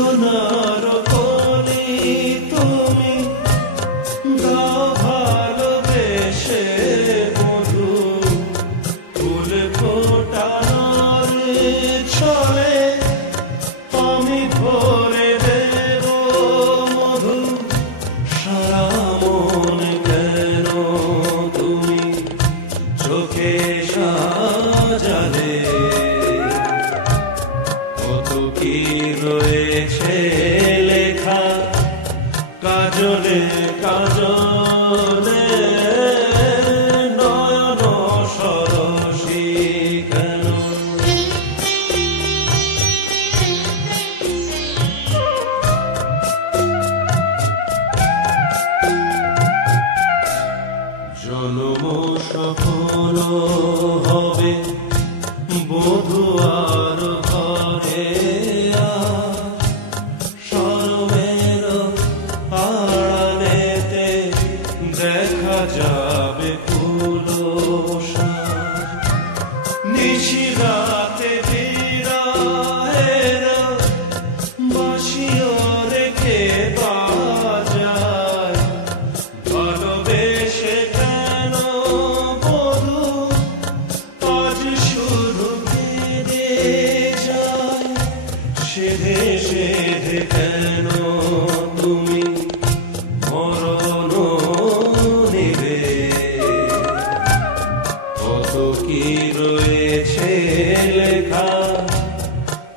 সোনার কলি তুমি দাও ভালোবেসে মধু ফুল ফোটানোর ছলে আমি ভরে দেব মধু সারা মন কেন তুমি চোখে সাজালে কত কি রয়েছে লেখা কাজলে কাজলে নয়ন সরসী কেন জন্ম সফল হবে বধূ আর ঘরে সরমের আড়ালেতে দেখা যাবে ফুলসার নিশিরাতে ধীরায়ের বাঁশিও রেখে বাজায় ভালোবেসে কেন বধূ আজ শুধু কেঁদে যায় সেধে সেধে কেন তুমি মরণ নেবে কত কি রয়েছে লেখা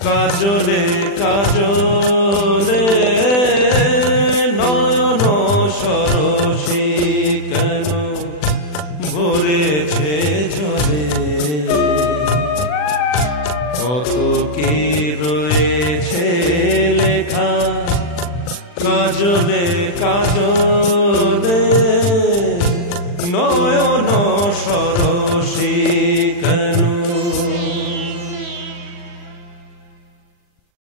কাজলে কাজলে নয়ন সরসী কেন ভরেছে জলে কত কি রয়েছে লেখা কাজলে কাজলে নয়ন সরসী